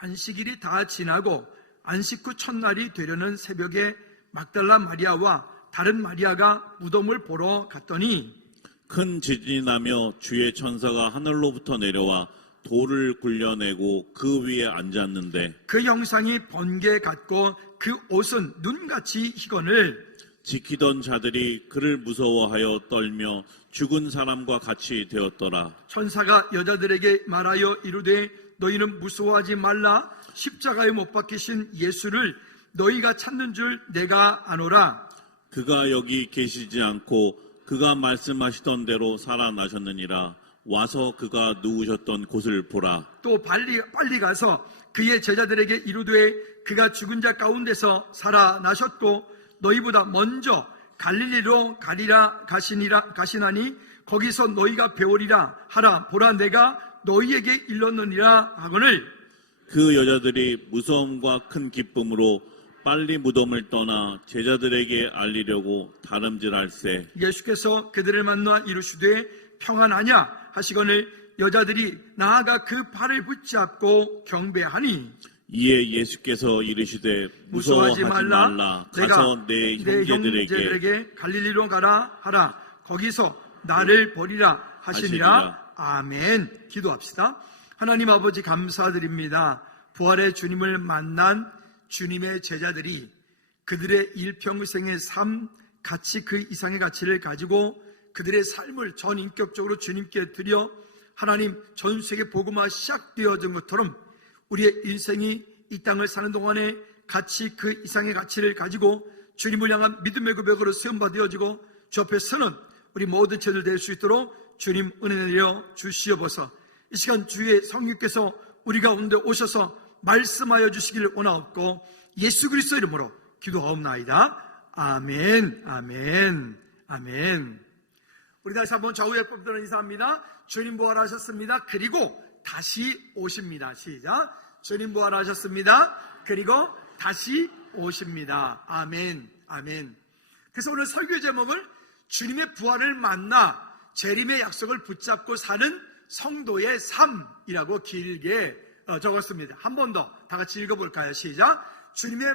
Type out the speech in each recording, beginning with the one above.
안식일이 다 지나고 안식 후 첫날이 되려는 새벽에 막달라 마리아와 다른 마리아가 무덤을 보러 갔더니 큰 지진이 나며 주의 천사가 하늘로부터 내려와 돌을 굴려내고 그 위에 앉았는데 그 형상이 번개 같고 그 옷은 눈같이 희건을 지키던 자들이 그를 무서워하여 떨며 죽은 사람과 같이 되었더라. 천사가 여자들에게 말하여 이르되 너희는 무서워하지 말라. 십자가에 못 박히신 예수를 너희가 찾는 줄 내가 아노라. 그가 여기 계시지 않고 그가 말씀하시던 대로 살아나셨느니라. 와서 그가 누우셨던 곳을 보라. 또 빨리 가서 그의 제자들에게 이르되 그가 죽은 자 가운데서 살아나셨고 너희보다 먼저 갈릴리로 가시나니 거기서 너희가 배우리라 하라. 보라, 내가 너희에게 일렀느니라 하거늘. 그 여자들이 무서움과 큰 기쁨으로 빨리 무덤을 떠나 제자들에게 알리려고 다름질할세. 예수께서 그들을 만나 이르시되 평안하냐 하시거늘 여자들이 나아가 그 발을 붙잡고 경배하니 이에 예수께서 이르시되 무서워하지 말라. 가서 내 형제들에게 갈릴리로 가라 하라. 거기서 나를 보리라 하시니라. 아멘. 기도합시다. 하나님 아버지, 감사드립니다. 부활의 주님을 만난 주님의 제자들이 그들의 일평생의 삶, 가치, 그 이상의 가치를 가지고 그들의 삶을 전인격적으로 주님께 드려 하나님 전세계 복음화 시작되어진 것처럼 우리의 인생이 이 땅을 사는 동안에 가치, 그 이상의 가치를 가지고 주님을 향한 믿음의 고백으로 세움받아지고 주 앞에 서는 우리 모든 죄들 될 수 있도록 주님 은혜 내려 주시옵소서. 이 시간 주의 성령께서 우리 가운데 오셔서 말씀하여 주시기를 원하옵고 예수 그리스도 이름으로 기도하옵나이다. 아멘, 아멘, 아멘. 우리 다시 한번 좌우에 뻗들어 인사합니다. 주님 부활하셨습니다. 그리고 다시 오십니다. 시작. 주님 부활하셨습니다. 그리고 다시 오십니다. 아멘, 아멘. 그래서 오늘 설교 제목을 주님의 부활을 만나 재림의 약속을 붙잡고 사는 성도의 삶이라고 길게 적었습니다. 한 번 더 다 같이 읽어볼까요? 시작. 주님의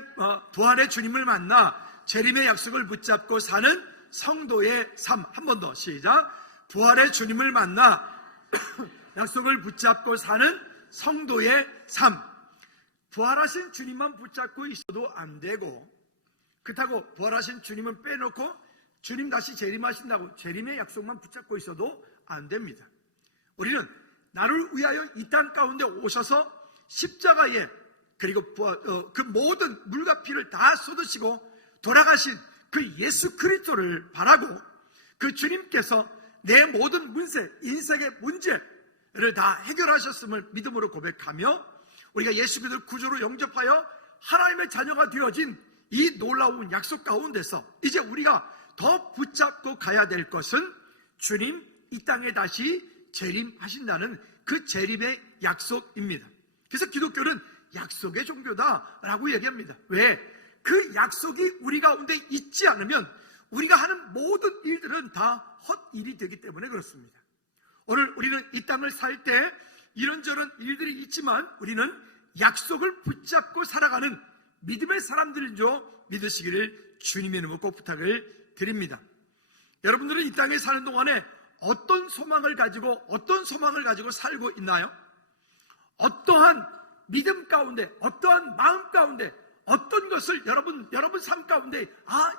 부활의 주님을 만나 재림의 약속을 붙잡고 사는 성도의 삶. 한 번 더 시작. 부활의 주님을 만나 약속을 붙잡고 사는 성도의 삶. 부활하신 주님만 붙잡고 있어도 안 되고, 그렇다고 부활하신 주님은 빼놓고 주님 다시 재림하신다고 재림의 약속만 붙잡고 있어도 안 됩니다. 우리는 나를 위하여 이 땅 가운데 오셔서 십자가에 그리고 그 모든 물과 피를 다 쏟으시고 돌아가신 그 예수 그리스도를 바라고 그 주님께서 내 모든 문제, 인생의 문제를 다 해결하셨음을 믿음으로 고백하며 우리가 예수 그리스도를 구주로 영접하여 하나님의 자녀가 되어진 이 놀라운 약속 가운데서 이제 우리가 더 붙잡고 가야 될 것은 주님 이 땅에 다시 재림하신다는 그 재림의 약속입니다. 그래서 기독교는 약속의 종교다라고 얘기합니다. 왜? 그 약속이 우리 가운데 있지 않으면 우리가 하는 모든 일들은 다 헛일이 되기 때문에 그렇습니다. 오늘 우리는 이 땅을 살 때 이런저런 일들이 있지만 우리는 약속을 붙잡고 살아가는 믿음의 사람들인 줄 믿으시기를 주님의 이름으로 꼭 부탁을 드립니다. 여러분들은 이 땅에 사는 동안에 어떤 소망을 가지고 살고 있나요? 어떠한 믿음 가운데, 어떠한 마음 가운데, 어떤 것을 여러분 삶 가운데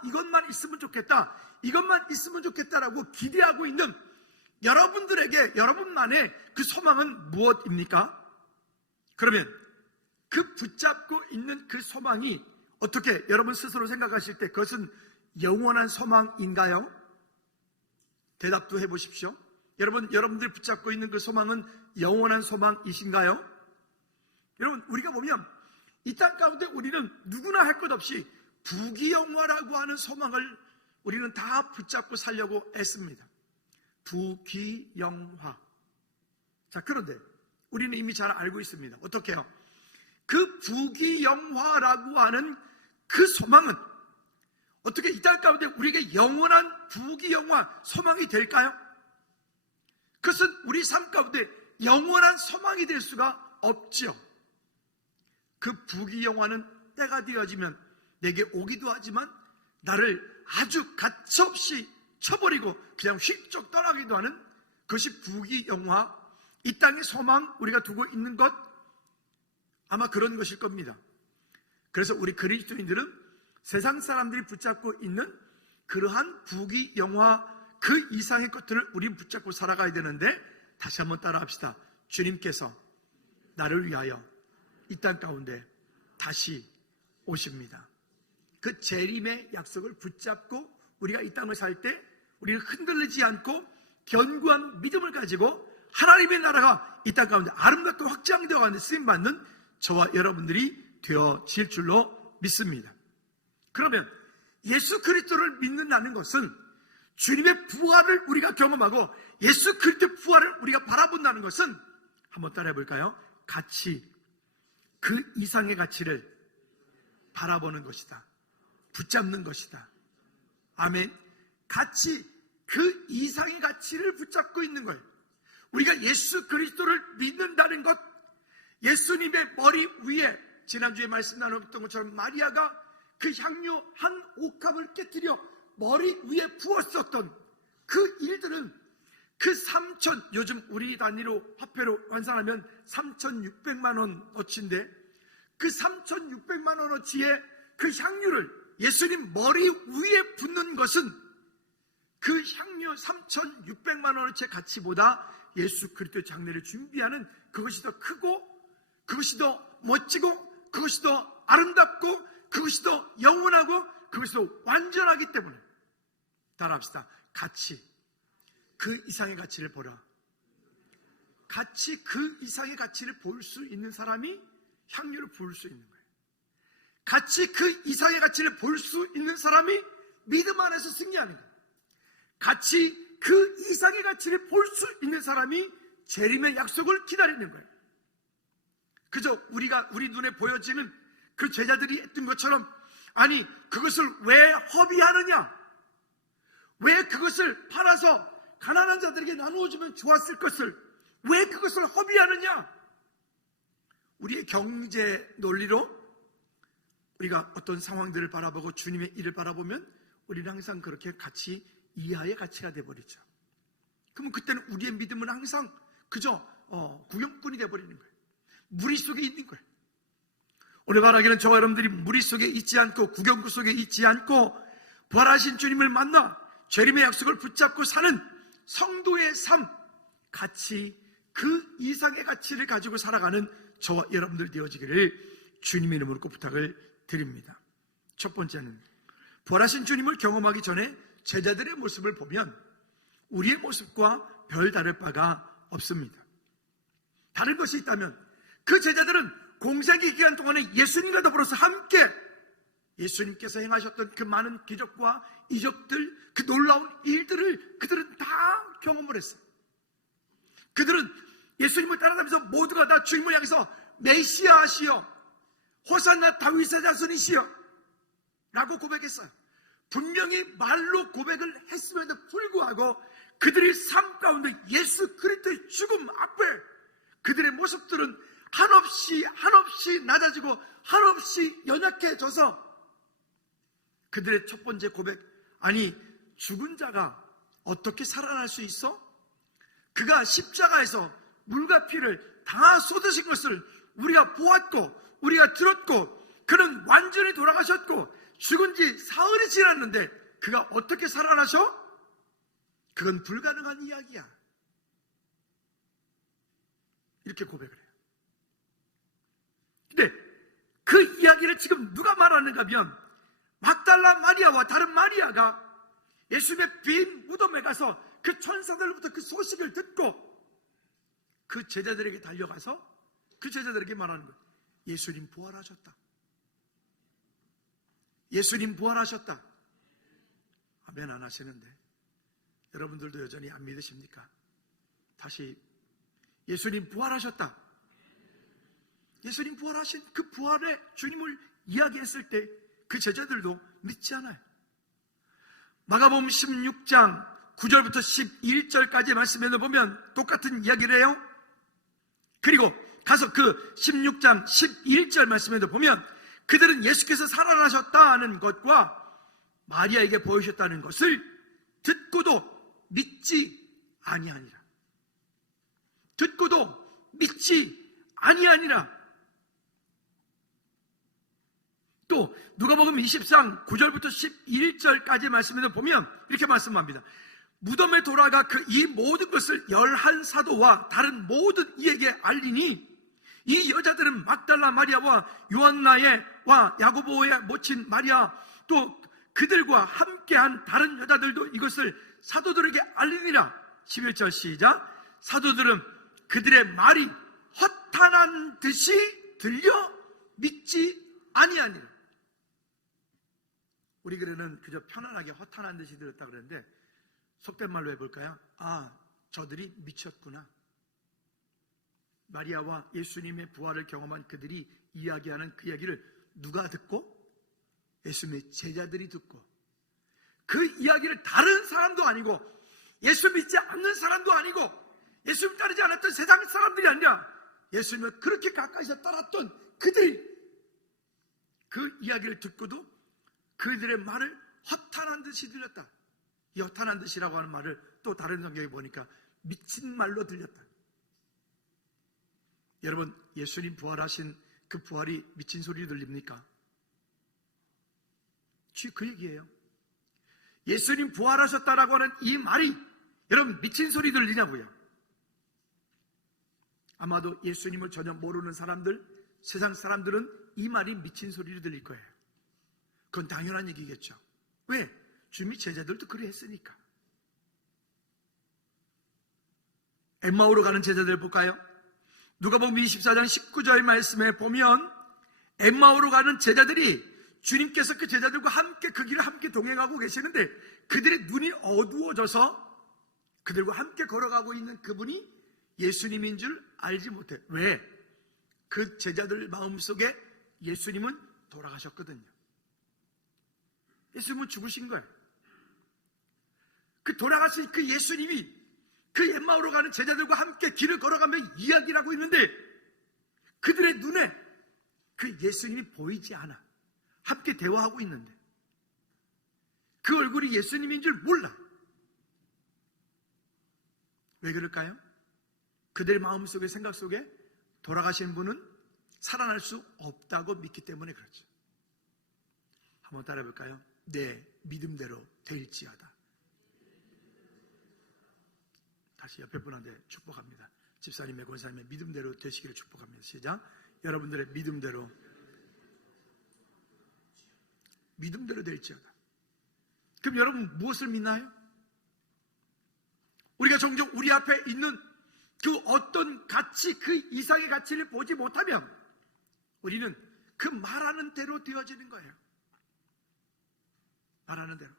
이것만 있으면 좋겠다, 이것만 있으면 좋겠다라고 기대하고 있는 여러분들에게 여러분만의 그 소망은 무엇입니까? 그러면 그 붙잡고 있는 그 소망이 어떻게 여러분 스스로 생각하실 때 그것은 영원한 소망인가요? 대답도 해보십시오. 여러분들 붙잡고 있는 그 소망은 영원한 소망이신가요? 여러분, 우리가 보면 이 땅 가운데 우리는 누구나 할 것 없이 부귀영화라고 하는 소망을 우리는 다 붙잡고 살려고 애씁니다. 부귀영화. 자, 그런데 우리는 이미 잘 알고 있습니다. 어떻게 해요? 그 부귀영화라고 하는 그 소망은 어떻게 이 땅 가운데 우리에게 영원한 부귀영화 소망이 될까요? 그것은 우리 삶 가운데 영원한 소망이 될 수가 없죠. 그 부귀영화는 때가 되어지면 내게 오기도 하지만 나를 아주 가차없이 쳐버리고 그냥 휙쩍 떠나기도 하는 그것이 부귀영화, 이 땅의 소망 우리가 두고 있는 것, 아마 그런 것일 겁니다. 그래서 우리 그리스도인들은 세상 사람들이 붙잡고 있는 그러한 부귀영화 그 이상의 것들을 우린 붙잡고 살아가야 되는데, 다시 한번 따라합시다. 주님께서 나를 위하여 이 땅 가운데 다시 오십니다. 그 재림의 약속을 붙잡고 우리가 이 땅을 살 때 우리는 흔들리지 않고 견고한 믿음을 가지고 하나님의 나라가 이 땅 가운데 아름답게 확장되어 가는 쓰임받는 저와 여러분들이 되어질 줄로 믿습니다. 그러면 예수 그리스도를 믿는다는 것은 주님의 부활을 우리가 경험하고 예수 그리스도의 부활을 우리가 바라본다는 것은, 한번 따라해 볼까요? 가치, 그 이상의 가치를 바라보는 것이다. 붙잡는 것이다. 아멘. 가치, 그 이상의 가치를 붙잡고 있는 거예요. 우리가 예수 그리스도를 믿는다는 것, 예수님의 머리 위에 지난주에 말씀 나눴던 것처럼 마리아가 그 향료 한 옥합을 깨뜨려 머리 위에 부었었던 그 일들은 그 3천, 요즘 우리 단위로 화폐로 환산하면 3,600만 원어치인데, 그 3,600만 원어치의 그 향유를 예수님 머리 위에 붓는 것은 그 향유 3,600만 원어치의 가치보다 예수 그리스도의 장례를 준비하는 그것이 더 크고, 그것이 더 멋지고, 그것이 더 아름답고, 그것이 더 영원하고, 그것이 더 완전하기 때문에. 따라합시다. 가치, 그 이상의 가치를 보라. 가치, 그 이상의 가치를 볼 수 있는 사람이 향유를 부을 수 있는 거예요. 가치, 그 이상의 가치를 볼 수 있는 사람이 믿음 안에서 승리하는 거예요. 가치, 그 이상의 가치를 볼 수 있는 사람이 재림의 약속을 기다리는 거예요. 그저 우리 눈에 보여지는 그 제자들이 했던 것처럼, 아니 그것을 왜 허비하느냐, 왜 그것을 팔아서 가난한 자들에게 나누어주면 좋았을 것을 왜 그것을 허비하느냐. 우리의 경제 논리로 우리가 어떤 상황들을 바라보고 주님의 일을 바라보면 우리는 항상 그렇게 가치 이하의 가치가 되어버리죠. 그러면 그때는 우리의 믿음은 항상 그저 구경꾼이 되어버리는 거예요. 무리 속에 있는 거예요. 오늘 말하기는 저와 여러분들이 무리 속에 있지 않고 구경꾼 속에 있지 않고 부활하신 주님을 만나 재림의 약속을 붙잡고 사는 성도의 삶, 가치, 그 이상의 가치를 가지고 살아가는 저와 여러분들 되어지기를 주님의 이름으로 꼭 부탁을 드립니다. 첫 번째는 부활하신 주님을 경험하기 전에 제자들의 모습을 보면 우리의 모습과 별 다를 바가 없습니다. 다른 것이 있다면 그 제자들은 공생의 기간 동안에 예수님과 더불어서 함께 예수님께서 행하셨던 그 많은 기적과 이적들, 그 놀라운 일들을 그들은 다 경험을 했어요. 그들은 예수님을 따라다니면서 모두가 다 주님을 향해서 메시아시여, 호산나 다윗의 자손이시여 라고 고백했어요. 분명히 말로 고백을 했음에도 불구하고 그들의 삶 가운데 예수 그리스도의 죽음 앞에 그들의 모습들은 한없이 낮아지고 한없이 연약해져서 그들의 첫 번째 고백, 아니 죽은 자가 어떻게 살아날 수 있어? 그가 십자가에서 물과 피를 다 쏟으신 것을 우리가 보았고 우리가 들었고 그는 완전히 돌아가셨고 죽은 지 사흘이 지났는데 그가 어떻게 살아나셔? 그건 불가능한 이야기야. 이렇게 고백을 해요. 근데 그 이야기를 지금 누가 말하는가 하면 막달라 마리아와 다른 마리아가 예수님의 빈 무덤에 가서 그 천사들로부터 그 소식을 듣고 그 제자들에게 달려가서 그 제자들에게 말하는 거예요. 예수님 부활하셨다. 예수님 부활하셨다. 아멘 안 하시는데 여러분들도 여전히 안 믿으십니까? 다시 예수님 부활하셨다. 예수님 부활하신 그 부활의 주님을 이야기했을 때 그 제자들도 믿지 않아요. 마가복음 16장 9절부터 11절까지의 말씀에 보면 똑같은 이야기를 해요. 그리고 가서 그 16장 11절 말씀에도 보면 그들은 예수께서 살아나셨다는 것과 마리아에게 보이셨다는 것을 듣고도 믿지 아니하니라. 듣고도 믿지 아니하니라. 또 누가복음 20장 9절부터 11절까지 말씀에도 보면 이렇게 말씀합니다. 무덤에 돌아가 그 이 모든 것을 11사도와 다른 모든 이에게 알리니 이 여자들은 막달라 마리아와 요한나와 야고보의 모친 마리아 또 그들과 함께한 다른 여자들도 이것을 사도들에게 알리니라. 11절 시작. 사도들은 그들의 말이 허탄한 듯이 들려 믿지 아니하니라. 우리 글에는 그저 편안하게 허탄한 듯이 들었다 그러는데 속된 말로 해볼까요? 아, 저들이 미쳤구나. 마리아와 예수님의 부활을 경험한 그들이 이야기하는 그 이야기를 누가 듣고? 예수님의 제자들이 듣고 그 이야기를 다른 사람도 아니고 예수 믿지 않는 사람도 아니고 예수님 따르지 않았던 세상 사람들이 아니라 예수님을 그렇게 가까이서 따랐던 그들이 그 이야기를 듣고도 그들의 말을 허탄한 듯이 들렸다. 이 허탄한 듯이라고 하는 말을 또 다른 성경에 보니까 미친 말로 들렸다. 여러분, 예수님 부활하신 그 부활이 미친 소리 들립니까? 그 얘기예요. 예수님 부활하셨다라고 하는 이 말이 여러분 미친 소리 들리냐고요. 아마도 예수님을 전혀 모르는 사람들, 세상 사람들은 이 말이 미친 소리로 들릴 거예요. 그건 당연한 얘기겠죠. 왜? 주님이 제자들도 그리 했으니까. 엠마오로 가는 제자들 볼까요? 누가복음 24장 19절 말씀에 보면 엠마오로 가는 제자들이 주님께서 그 제자들과 함께 그 길을 함께 동행하고 계시는데 그들의 눈이 어두워져서 그들과 함께 걸어가고 있는 그분이 예수님인 줄 알지 못해. 왜? 그 제자들 마음속에 예수님은 돌아가셨거든요. 예수님은 죽으신 거예요. 그 돌아가신 그 예수님이 그 엠마오로 가는 제자들과 함께 길을 걸어가며 이야기를 하고 있는데 그들의 눈에 그 예수님이 보이지 않아. 함께 대화하고 있는데 그 얼굴이 예수님인 줄 몰라. 왜 그럴까요? 그들의 마음속에 생각 속에 돌아가신 분은 살아날 수 없다고 믿기 때문에 그렇죠. 한번 따라해볼까요? 내 믿음대로 될지어다. 다시 옆에 분한테 축복합니다. 집사님의 권사님의 믿음대로 되시기를 축복합니다. 시작. 여러분들의 믿음대로 될지어다. 그럼 여러분 무엇을 믿나요? 우리가 종종 우리 앞에 있는 그 어떤 가치, 그 이상의 가치를 보지 못하면 우리는 그 말하는 대로 되어지는 거예요. 말하는 대로.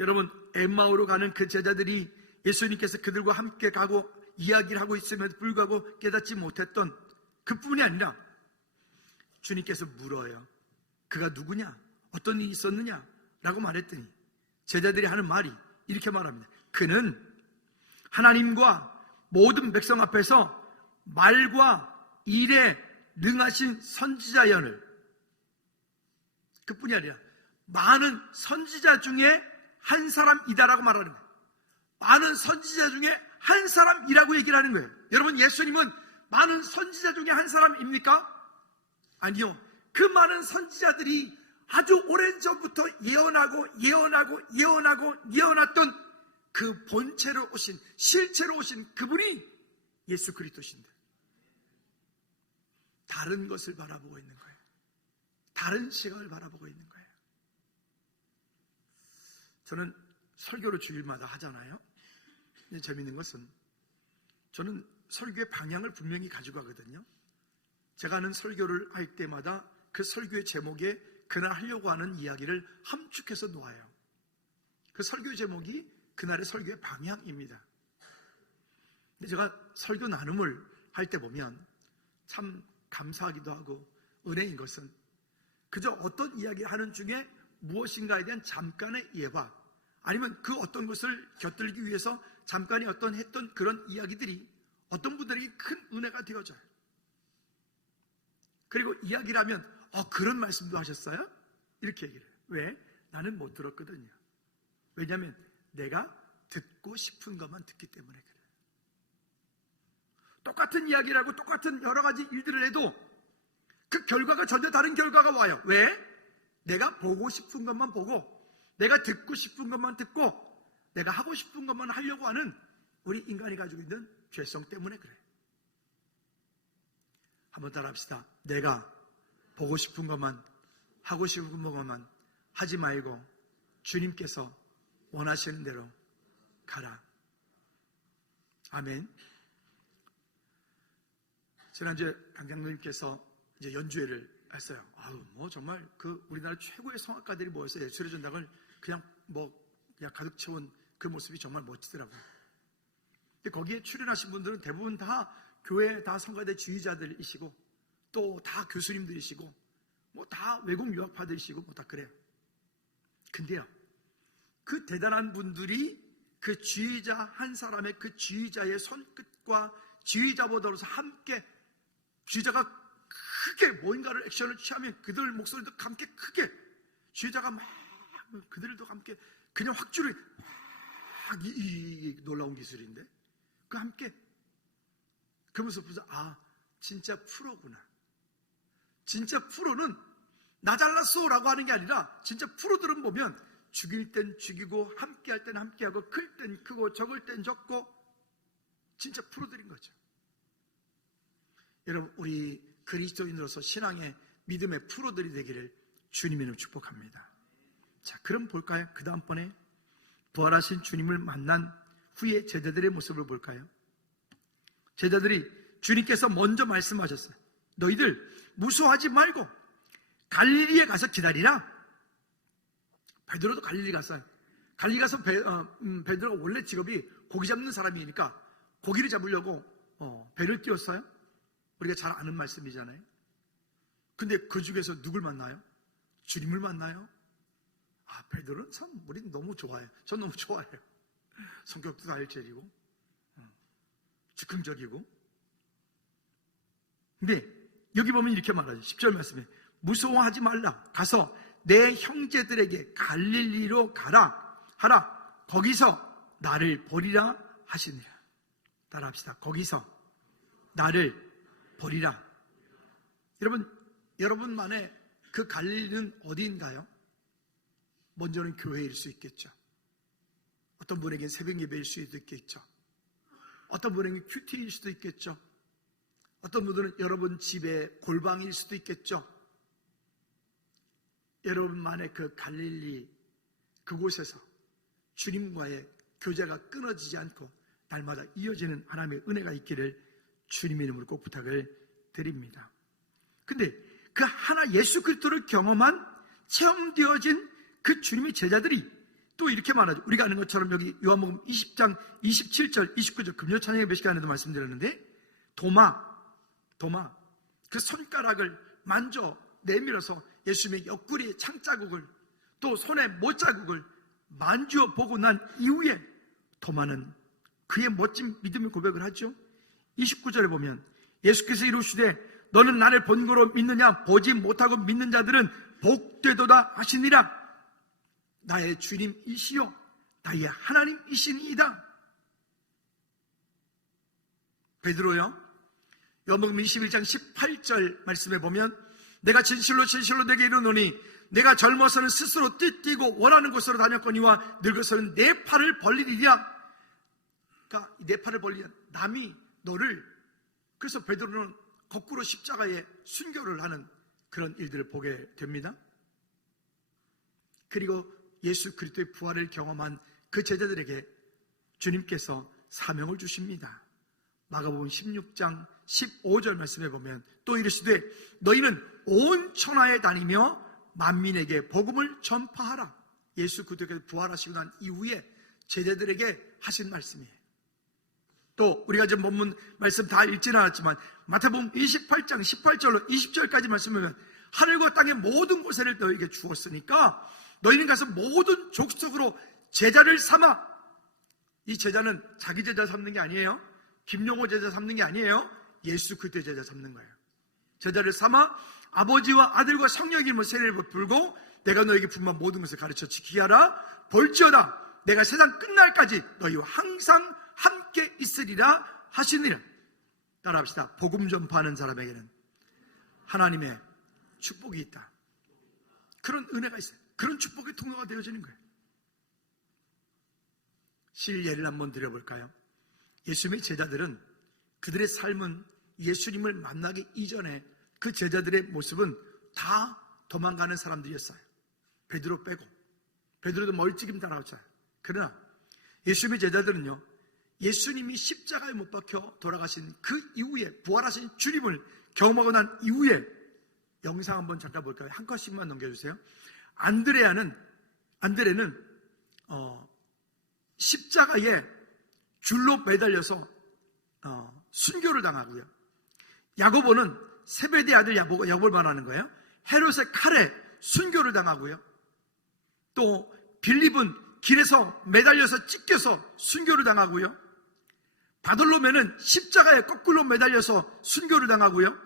여러분, 엠마오로 가는 그 제자들이 예수님께서 그들과 함께 가고 이야기를 하고 있음에도 불구하고 깨닫지 못했던 그뿐이 아니라 주님께서 물어요. 그가 누구냐? 어떤 일이 있었느냐? 라고 말했더니 제자들이 하는 말이 이렇게 말합니다. 그는 하나님과 모든 백성 앞에서 말과 일에 능하신 선지자연을, 그뿐이 아니라 많은 선지자 중에 한 사람이다라고 말하는 거예요. 많은 선지자 중에 한 사람이라고 얘기를 하는 거예요. 여러분, 예수님은 많은 선지자 중에 한 사람입니까? 아니요. 그 많은 선지자들이 아주 오래전부터 예언했던 그 본체로 오신, 실체로 오신 그분이 예수 그리스도신데 다른 것을 바라보고 있는 거예요. 다른 시각을 바라보고 있는 거예요. 저는 설교를 주일마다 하잖아요. 근데 재미있는 것은 저는 설교의 방향을 분명히 가지고 가거든요. 제가 하는 설교를 할 때마다 그 설교의 제목에 그날 하려고 하는 이야기를 함축해서 놓아요. 그 설교 제목이 그날의 설교의 방향입니다. 근데 제가 설교 나눔을 할 때 보면 참 감사하기도 하고 은혜인 것은 그저 어떤 이야기를 하는 중에 무엇인가에 대한 잠깐의 예화, 아니면 그 어떤 것을 곁들이기 위해서 잠깐의 어떤 했던 그런 이야기들이 어떤 분들에게 큰 은혜가 되어져요. 그리고 이야기를 하면 그런 말씀도 하셨어요? 이렇게 얘기를 해요. 왜? 나는 못 들었거든요. 왜냐하면 내가 듣고 싶은 것만 듣기 때문에 그래요. 똑같은 이야기를 하고 똑같은 여러 가지 일들을 해도 그 결과가 전혀 다른 결과가 와요. 왜? 내가 보고 싶은 것만 보고, 내가 듣고 싶은 것만 듣고, 내가 하고 싶은 것만 하려고 하는 우리 인간이 가지고 있는 죄성 때문에 그래요. 한번 따라 합시다. 내가 보고 싶은 것만, 하고 싶은 것만 하지 말고 주님께서 원하시는 대로 가라. 아멘. 지난주에 강장로님께서 이제 연주회를 했어요. 정말 그 우리나라 최고의 성악가들이 모여서 예술의 전당을 그냥 가득 채운 그 모습이 정말 멋지더라고요. 근데 거기에 출연하신 분들은 대부분 다 교회 다 성가대 지휘자들이시고 또 다 교수님들이시고 다 외국 유학파들이시고 다 그래요. 근데요, 그 대단한 분들이 그 지휘자 한 사람의 그 지휘자의 손끝과 지휘자보다로서 함께 지휘자가 크게 뭔가를 액션을 취하면 그들 목소리도 함께 크게 지휘자가 막 그들도 함께 그냥 확주를 이 놀라운 기술인데 그 함께 그러면서 보자 진짜 프로구나. 진짜 프로는 나 잘났어 라고 하는 게 아니라 진짜 프로들은 보면 죽일 땐 죽이고 함께 할 땐 함께 하고 클 땐 크고 적을 땐 적고 진짜 프로들인 거죠. 여러분, 우리 그리스도인으로서 신앙의 믿음의 프로들이 되기를 주님의 이름으로 축복합니다. 자, 그럼 볼까요? 그 다음번에 부활하신 주님을 만난 후에 제자들의 모습을 볼까요? 제자들이 주님께서 먼저 말씀하셨어요. 너희들 무서워하지 말고 갈릴리에 가서 기다리라. 베드로도 갈릴리 갔어요. 갈릴리 가서 베드로가 원래 직업이 고기 잡는 사람이니까 고기를 잡으려고 배를 띄웠어요. 우리가 잘 아는 말씀이잖아요. 근데 그 중에서 누굴 만나요? 주님을 만나요. 베드로는 참 우리는 너무 좋아해요. 전 너무 좋아해요. 성격도 다일체리고 즉흥적이고. 근데 여기 보면 이렇게 말하죠. 10절 말씀에 무서워하지 말라. 가서 내 형제들에게 갈릴리로 가라 하라. 거기서 나를 보리라 하시니라. 따라합시다. 거기서 나를 보리라. 여러분만의 그 갈릴리는 어디인가요? 먼저는 교회일 수 있겠죠. 어떤 분에게는 새벽 예배일 수도 있겠죠. 어떤 분에게는 큐티일 수도 있겠죠. 어떤 분들은 여러분 집의 골방일 수도 있겠죠. 여러분만의 그 갈릴리 그곳에서 주님과의 교제가 끊어지지 않고 날마다 이어지는 하나님의 은혜가 있기를 주님의 이름으로 꼭 부탁을 드립니다. 근데 그 하나 예수 그리스도를 경험한 체험되어진 그 주님의 제자들이 또 이렇게 말하죠. 우리가 아는 것처럼 여기 요한복음 20장 27절 29절 금요 찬양 예배 시간에도 말씀드렸는데 도마 그 손가락을 만져 내밀어서 예수님의 옆구리의 창자국을 또 손의 못자국을 만져 보고 난 이후에 도마는 그의 멋진 믿음의 고백을 하죠. 29절에 보면 예수께서 이르시되 너는 나를 본 거로 믿느냐? 보지 못하고 믿는 자들은 복되도다 하시니라. 나의 주님이시요 나의 하나님이시니이다. 베드로요, 요한복음 21장 18절 말씀에 보면 내가 진실로 내게 이르노니 내가 젊어서는 스스로 띠뛰고 원하는 곳으로 다녔거니와 늙어서는 내 팔을 벌리리라. 그러니까 내 팔을 벌리면 남이 너를, 그래서 베드로는 거꾸로 십자가에 순교를 하는 그런 일들을 보게 됩니다. 그리고 예수 그리스도의 부활을 경험한 그 제자들에게 주님께서 사명을 주십니다. 마가복음 16장 15절 말씀에 보면 또 이르시되 너희는 온 천하에 다니며 만민에게 복음을 전파하라. 예수 그리스도께서 부활하시고 난 이후에 제자들에게 하신 말씀이에요. 또 우리가 지금 본문 말씀 다 읽지는 않았지만 마태복음 28장 18절로 20절까지 말씀하면 하늘과 땅의 모든 곳에를 너희에게 주었으니까 너희는 가서 모든 족속으로 제자를 삼아. 이 제자는 자기 제자 삼는 게 아니에요. 김용호 제자 삼는 게 아니에요. 예수 그리스도 제자 삼는 거예요. 제자를 삼아 아버지와 아들과 성령의 이름으로 세례를 베풀고 내가 너에게 분만 모든 것을 가르쳐 지키게 하라. 볼지어다 내가 세상 끝날까지 너희와 항상 함께 있으리라 하시니라. 따라합시다. 복음 전파하는 사람에게는 하나님의 축복이 있다. 그런 은혜가 있어요. 그런 축복의 통로가 되어지는 거예요. 실예를 한번 드려볼까요? 예수님의 제자들은 그들의 삶은 예수님을 만나기 이전에 그 제자들의 모습은 다 도망가는 사람들이었어요. 베드로 빼고. 베드로도 멀찍이 따라왔어요. 그러나 예수님의 제자들은요, 예수님이 십자가에 못 박혀 돌아가신 그 이후에 부활하신 주님을 경험하고 난 이후에 영상 한번 잠깐 볼까요? 한 컷씩만 넘겨주세요. 안드레는 십자가에 줄로 매달려서 순교를 당하고요. 야고보는 세베대 아들 야고보를 말하는 거예요. 헤롯의 칼에 순교를 당하고요. 또 빌립은 길에서 매달려서 찢겨서 순교를 당하고요. 바돌로메는 십자가에 거꾸로 매달려서 순교를 당하고요.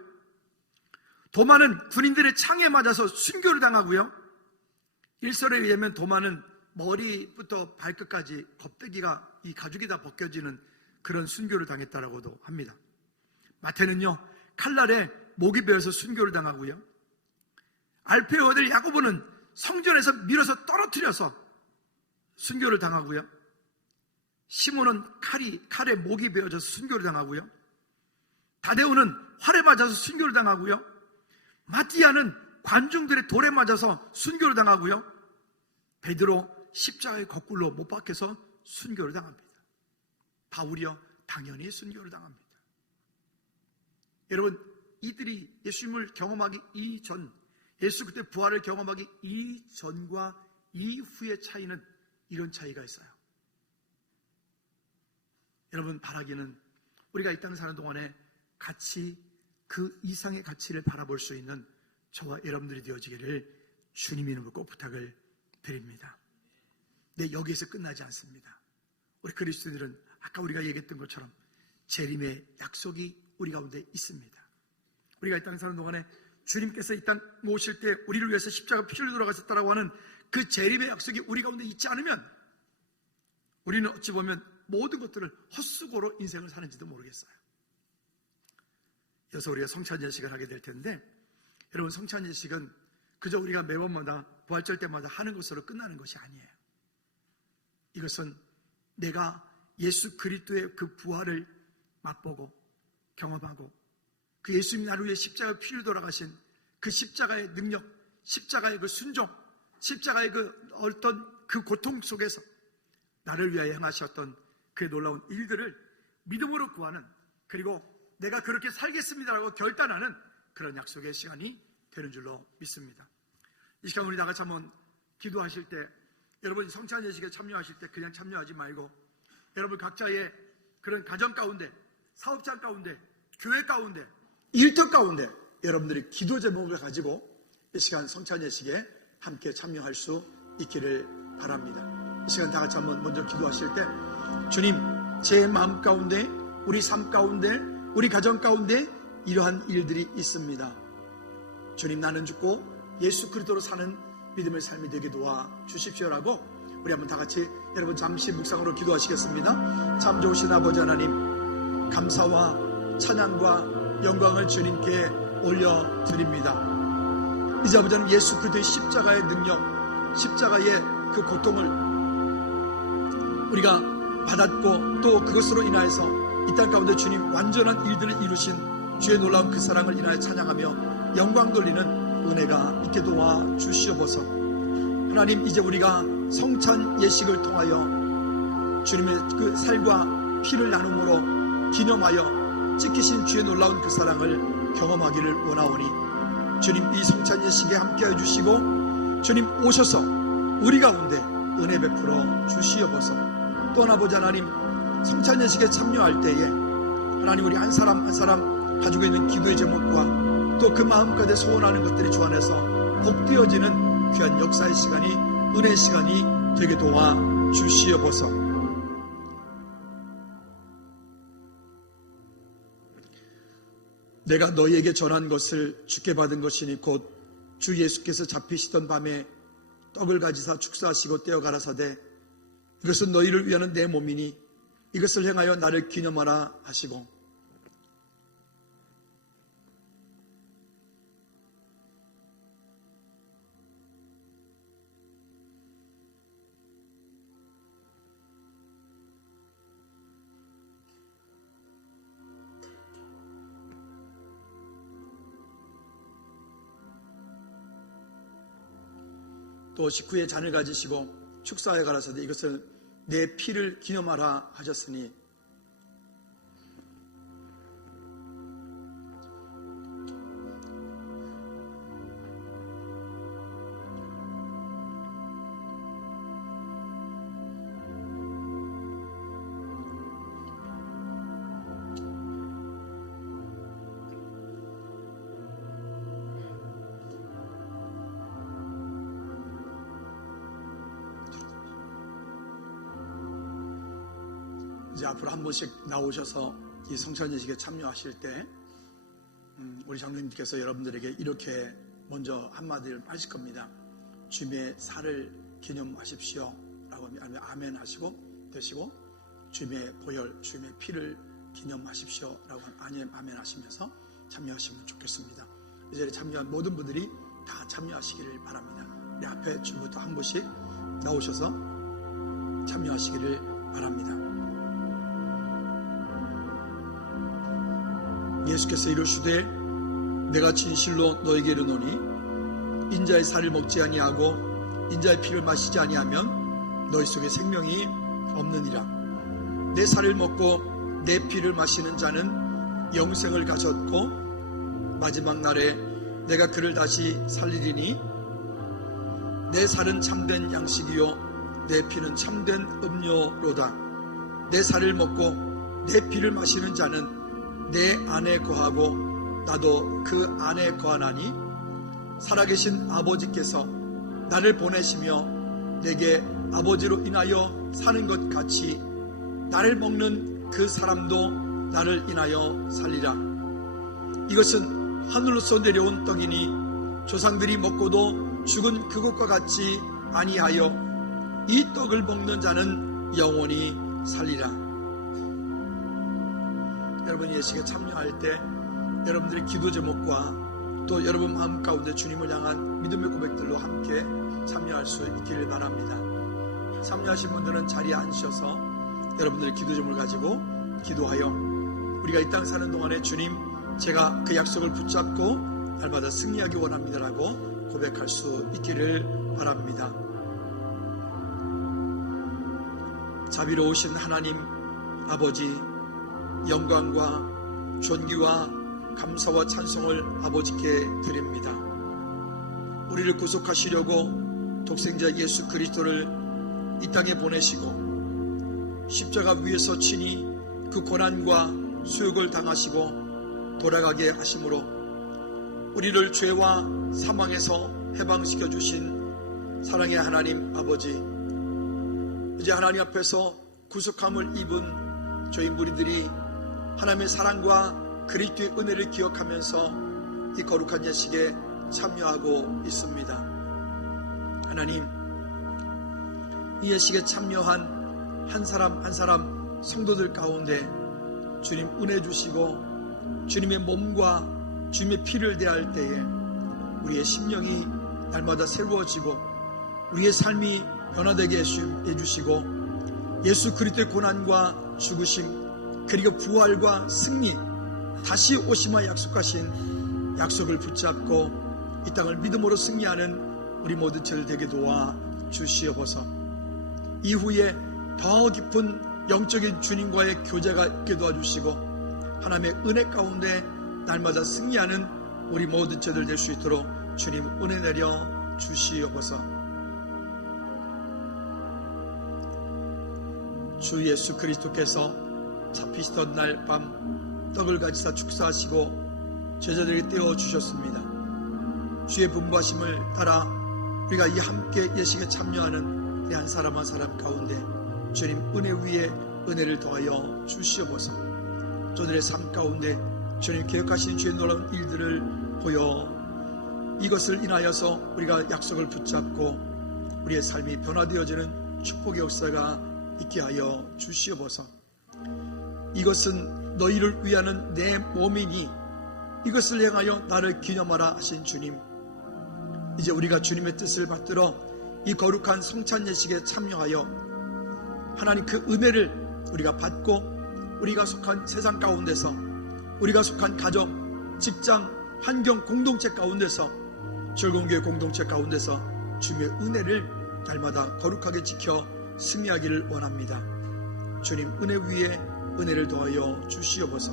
도마는 군인들의 창에 맞아서 순교를 당하고요. 일설에 의하면 도마는 머리부터 발끝까지 껍데기가 이 가죽이 다 벗겨지는 그런 순교를 당했다라고도 합니다. 마태는요, 칼날에 목이 베어서 순교를 당하고요. 알페오 아들 야고보는 성전에서 밀어서 떨어뜨려서 순교를 당하고요. 시몬은 칼에 목이 베어져서 순교를 당하고요. 다데오는 활에 맞아서 순교를 당하고요. 마띠아는 관중들의 돌에 맞아서 순교를 당하고요. 베드로 십자가에 거꾸로 못 박혀서 순교를 당합니다. 바울이요, 당연히 순교를 당합니다. 여러분, 이들이 예수님을 경험하기 이전, 예수 그때 부활을 경험하기 이전과 이후의 차이는 이런 차이가 있어요. 여러분, 바라기는 우리가 이 땅 사는 동안에 같이 그 이상의 가치를 바라볼 수 있는 저와 여러분들이 되어지기를 주님 이름으로 꼭 부탁을 드립니다. 네, 여기에서 끝나지 않습니다. 우리 그리스도인들은 아까 우리가 얘기했던 것처럼 재림의 약속이 우리 가운데 있습니다. 우리가 이 땅 사는 동안에 주님께서 이 땅 모실 때 우리를 위해서 십자가 피를 돌아가셨다라고 하는 그 재림의 약속이 우리 가운데 있지 않으면 우리는 어찌 보면 모든 것들을 헛수고로 인생을 사는지도 모르겠어요. 그래서 우리가 성찬 예식을 하게 될 텐데, 여러분, 성찬 예식은 그저 우리가 매번마다 부활절 때마다 하는 것으로 끝나는 것이 아니에요. 이것은 내가 예수 그리스도의 그 부활을 맛보고 경험하고 그 예수님이 나를 위해 십자가의 피를 돌아가신 그 십자가의 능력, 십자가의 그 순종, 십자가의 그 어떤 그 고통 속에서 나를 위하여 행하셨던 그 놀라운 일들을 믿음으로 구하는, 그리고 내가 그렇게 살겠습니다라고 결단하는 그런 약속의 시간이 되는 줄로 믿습니다. 이 시간 우리 다 같이 한번 기도하실 때, 여러분 성찬 예식에 참여하실 때 그냥 참여하지 말고 여러분 각자의 그런 가정 가운데, 사업장 가운데, 교회 가운데, 일터 가운데 여러분들이 기도 제목을 가지고 이 시간 성찬 예식에 함께 참여할 수 있기를 바랍니다. 이 시간 다 같이 한번 먼저 기도하실 때, 주님, 제 마음 가운데, 우리 삶 가운데, 우리 가정 가운데 이러한 일들이 있습니다. 주님, 나는 죽고 예수 그리스도로 사는 믿음의 삶이 되게 도와 주십시오라고 우리 한번 다 같이 여러분 잠시 묵상으로 기도하시겠습니다. 참 좋으신 아버지 하나님, 감사와 찬양과 영광을 주님께 올려드립니다. 이제 아버지 하나님, 예수 그리스도의 십자가의 능력, 십자가의 그 고통을 우리가 받았고 또 그것으로 인하여서 이 땅 가운데 주님 완전한 일들을 이루신 주의 놀라운 그 사랑을 인하여 찬양하며 영광 돌리는 은혜가 있게 도와 주시옵소서. 하나님, 이제 우리가 성찬 예식을 통하여 주님의 그 살과 피를 나눔으로 기념하여 지키신 주의 놀라운 그 사랑을 경험하기를 원하오니, 주님 이 성찬 예식에 함께해 주시고 주님 오셔서 우리 가운데 은혜 베풀어 주시옵소서. 또한 아버지 하나님, 성찬 예식에 참여할 때에 하나님 우리 한 사람 한 사람 가지고 있는 기도의 제목과 또 그 마음가운데 소원하는 것들이 주 안에서 복되어지는 귀한 역사의 시간이, 은혜의 시간이 되게 도와 주시옵소서. 내가 너희에게 전한 것을 주께 받은 것이니 곧 주 예수께서 잡히시던 밤에 떡을 가지사 축사하시고 떼어 가라사대 이것은 너희를 위하는 내 몸이니 이것을 행하여 나를 기념하라 하시고 또 식후에 잔을 가지시고 축사하여 가라사대 이것을 내 피를 기념하라 하셨으니 이제 앞으로 한 번씩 나오셔서 이 성찬 예식에 참여하실 때 우리 장로님께서 여러분들에게 이렇게 먼저 한마디를 하실 겁니다. 주님의 살을 기념하십시오 라고 하면 아멘 하시고 되시고 주님의 보혈, 주님의 피를 기념하십시오 라고 하면 아멘 하시면서 참여하시면 좋겠습니다. 이 자리에 참여한 모든 분들이 다 참여하시기를 바랍니다. 우리 앞에 주부터 한 분씩 나오셔서 참여하시기를 바랍니다. 예수께서 이르시되 내가 진실로 너에게 이르노니 인자의 살을 먹지 아니하고 인자의 피를 마시지 아니하면 너희 속에 생명이 없느니라. 내 살을 먹고 내 피를 마시는 자는 영생을 가졌고 마지막 날에 내가 그를 다시 살리리니 내 살은 참된 양식이요 내 피는 참된 음료로다. 내 살을 먹고 내 피를 마시는 자는 내 안에 거하고 나도 그 안에 거하나니 살아계신 아버지께서 나를 보내시며 내게 아버지로 인하여 사는 것 같이 나를 먹는 그 사람도 나를 인하여 살리라. 이것은 하늘로서 내려온 떡이니 조상들이 먹고도 죽은 그것과 같지 아니하여 이 떡을 먹는 자는 영원히 살리라. 여러분 예식에 참여할 때 여러분들의 기도 제목과 또 여러분 마음 가운데 주님을 향한 믿음의 고백들로 함께 참여할 수 있기를 바랍니다. 참여하신 분들은 자리에 앉으셔서 여러분들의 기도 제목을 가지고 기도하여 우리가 이 땅 사는 동안에 주님 제가 그 약속을 붙잡고 날마다 승리하기 원합니다라고 고백할 수 있기를 바랍니다. 자비로우신 하나님 아버지 영광과 존귀와 감사와 찬송을 아버지께 드립니다. 우리를 구속하시려고 독생자 예수 그리스도를 이 땅에 보내시고 십자가 위에서 친히 그 고난과 수욕을 당하시고 돌아가게 하심으로 우리를 죄와 사망에서 해방시켜 주신 사랑의 하나님 아버지, 이제 하나님 앞에서 구속함을 입은 저희 무리들이 하나님의 사랑과 그리스도의 은혜를 기억하면서 이 거룩한 예식에 참여하고 있습니다. 하나님, 이 예식에 참여한 한 사람 한 사람 성도들 가운데 주님 은혜 주시고 주님의 몸과 주님의 피를 대할 때에 우리의 심령이 날마다 새로워지고 우리의 삶이 변화되게 해주시고 예수 그리스도의 고난과 죽으심 그리고 부활과 승리 다시 오심과 약속하신 약속을 붙잡고 이 땅을 믿음으로 승리하는 우리 모두 들 되게 도와 주시옵소서. 이후에 더 깊은 영적인 주님과의 교제가 있게 도와주시고 하나님의 은혜 가운데 날마다 승리하는 우리 모든 저들 될 수 있도록 주님 은혜 내려 주시옵소서. 주 예수 그리스도께서 잡히시던 날 밤 떡을 가지사 축사하시고 제자들에게 떼어 주셨습니다. 주의 분부하심을 따라 우리가 이 함께 예식에 참여하는 우리 한 사람 한 사람 가운데 주님 은혜 위에 은혜를 더하여 주시옵소서. 저들의 삶 가운데 주님 계획하신 주의 놀라운 일들을 보여 이것을 인하여서 우리가 약속을 붙잡고 우리의 삶이 변화되어지는 축복의 역사가 있게 하여 주시옵소서. 이것은 너희를 위하는 내 몸이니 이것을 향하여 나를 기념하라 하신 주님, 이제 우리가 주님의 뜻을 받들어 이 거룩한 성찬 예식에 참여하여 하나님 그 은혜를 우리가 받고 우리가 속한 세상 가운데서, 우리가 속한 가정, 직장, 환경, 공동체 가운데서, 즐거운교회 공동체 가운데서 주님의 은혜를 날마다 거룩하게 지켜 승리하기를 원합니다. 주님 은혜 위에 은혜를 더하여 주시옵소서.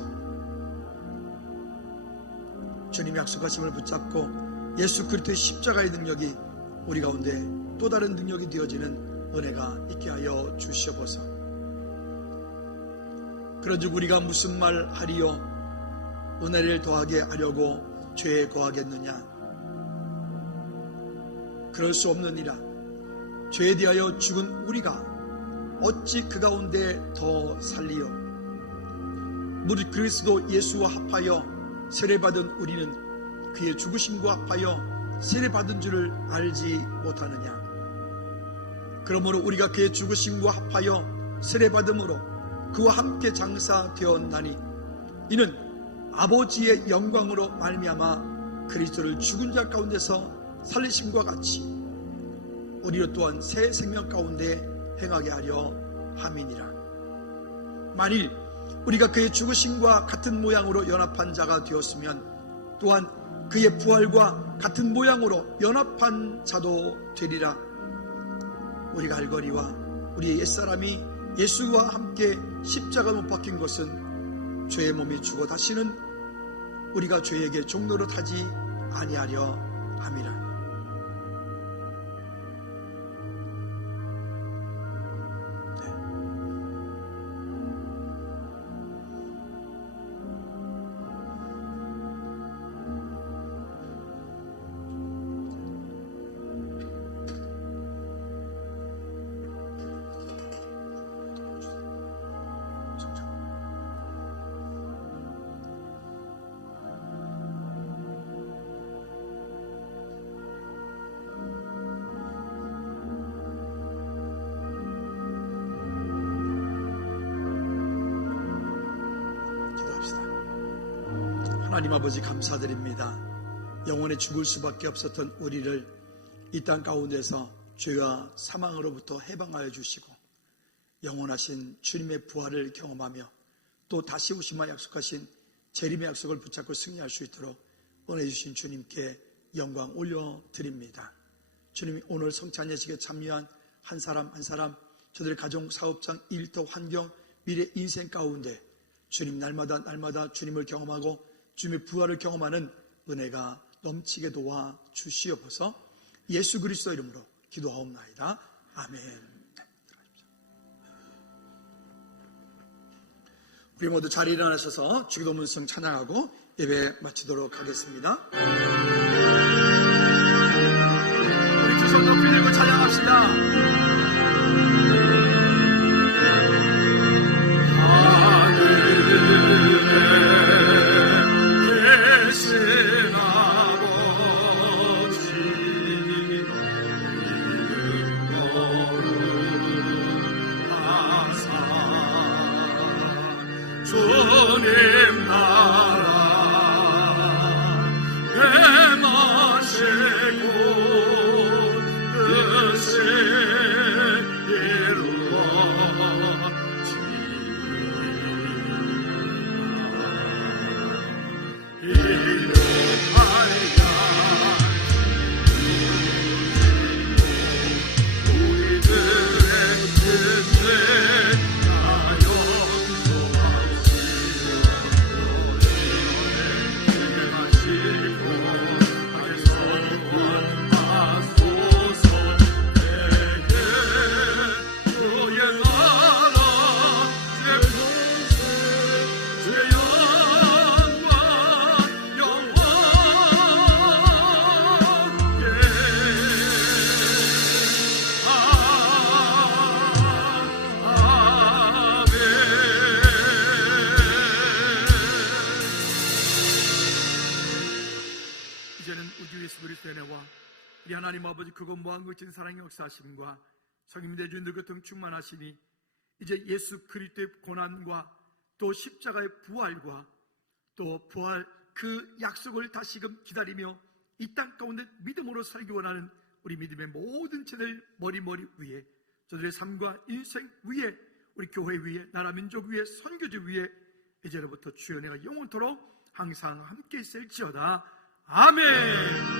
주님 약속하심을 붙잡고 예수 그리스도의 십자가의 능력이 우리 가운데 또 다른 능력이 되어지는 은혜가 있게 하여 주시옵소서. 그런즉 우리가 무슨 말 하리요? 은혜를 더하게 하려고 죄에 거하겠느냐? 그럴 수 없느니라. 죄에 대하여 죽은 우리가 어찌 그 가운데 더 살리요? 무릇 그리스도 예수와 합하여 세례받은 우리는 그의 죽으심과 합하여 세례받은 줄을 알지 못하느냐? 그러므로 우리가 그의 죽으심과 합하여 세례받음으로 그와 함께 장사되었나니 이는 아버지의 영광으로 말미암아 그리스도를 죽은 자 가운데서 살리심과 같이 우리로 또한 새 생명 가운데 행하게 하려 함이니라. 만일 우리가 그의 죽으심과 같은 모양으로 연합한 자가 되었으면 또한 그의 부활과 같은 모양으로 연합한 자도 되리라. 우리가 알거니와 우리의 옛사람이 예수와 함께 십자가 못 박힌 것은 죄의 몸이 죽어 다시는 우리가 죄에게 종노릇하지 아니하려 함이라. 하나님 아버지 감사드립니다. 영원히 죽을 수밖에 없었던 우리를 이 땅 가운데서 죄와 사망으로부터 해방하여 주시고 영원하신 주님의 부활을 경험하며 또 다시 오심과 약속하신 재림의 약속을 붙잡고 승리할 수 있도록 은혜 주신 주님께 영광 올려드립니다. 주님이 오늘 성찬 예식에 참여한 한 사람 한 사람, 저들의 가정, 사업장, 일터, 환경, 미래 인생 가운데 주님 날마다 주님을 경험하고 주님의 부활을 경험하는 은혜가 넘치게 도와 주시옵소서. 예수 그리스도 이름으로 기도하옵나이다. 아멘. 우리 모두 자리에 일어나셔서 주기도문성 찬양하고 예배 마치도록 하겠습니다. 우리 두 손 높이 들고 찬양합시다. 주님 나라 해마시고 뜻이 이루어지리라. 우리 하나님 아버지 그것 무한 거친 사랑의 역사하심과 성인대 주님들 교통 충만하시니 이제 예수 그리스도의 고난과 또 십자가의 부활과 또 부활 그 약속을 다시금 기다리며 이 땅 가운데 믿음으로 살기 원하는 우리 믿음의 모든 체들 머리 위에 저들의 삶과 인생 위에 우리 교회 위에 나라 민족 위에 선교주 위에 이제로부터 주여 내가 영원토록 항상 함께 있을지어다. 아멘.